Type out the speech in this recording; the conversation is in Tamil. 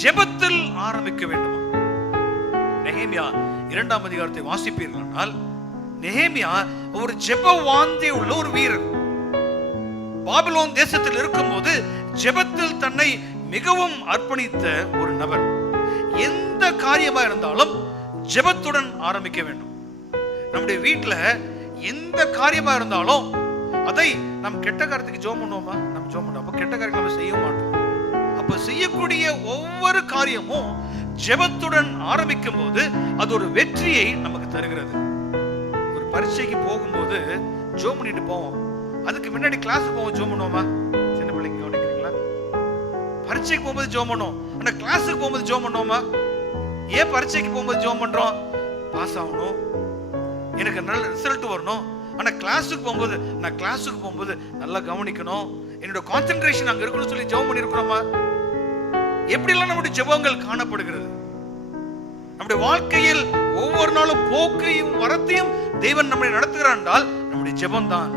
ஜெபத்தில் ஆரம்பிக்க வேண்டுமா? நெகேமியா 2ஆம் அதிகாரத்தை வாசிப்பீர்களானால், நெகேமியா ஒரு ஜெப வாந்தி உள்ள ஒரு வீரர். பாபிலோன் தேசத்தில் இருக்கும்போது ஜெபத்தில் தன்னை மிகவும் அர்ப்பணித்த ஒரு நபர். எந்த காரியமா இருந்தாலும் ஜெபத்துடன் ஆரம்பிக்க வேண்டும். நம்முடைய வீட்டுல எந்த காரியமா இருந்தாலும் அதை நம் கெட்ட காரியத்துக்கு ஜெபம் பண்ணுவோமா? நம்ம ஜெபம் பண்ணுவோம். அப்ப கெட்ட காரியம் நம்ம செய்ய மாட்டோம். அப்ப செய்யக்கூடிய ஒவ்வொரு காரியமும் ஜெபத்துடன் ஆரம்பிக்கும் போது அது ஒரு வெற்றியை நமக்கு தருகிறது. ஒரு பரீட்சைக்கு போகும்போது ஜெபம் பண்ணிட்டு போவோம். அதுக்கு முன்னாடி கிளாஸுக்கு போவோம், ஜெபம் பண்ணுவோமா? சின்ன பிள்ளைங்க கவனிக்கிறீங்களா? பரீட்சைக்கு போகும்போது ஜெபம் பண்ணுவோம், ஆனா கிளாஸுக்கு போகும்போது ஜெபம் பண்ணுவோமா? ஏன் பரீட்சைக்கு போகும்போது ஜெபம் பண்றோம்? பாஸ் ஆகணும், எனக்கு நல்ல ரிசல்ட் வரணும். ஆனா கிளாஸுக்கு போகும்போது, நான் கிளாஸுக்கு போகும்போது நல்லா கவனிக்கணும், என்னோட கான்சென்ட்ரேஷன் அங்க இருக்கணும்னு சொல்லி ஜெபம் பண்ணிருக்கிறோமா? எப்படிலாம் நம்முடைய ஜெபங்கள் காணப்படுகிறது? நம்முடைய வாழ்க்கையில் ஒவ்வொரு நாளும் போக்கையும் வரத்தையும் தேவன் நம்மை நடத்துகிறார் என்றால் நம்முடைய ஜெபம் தான்.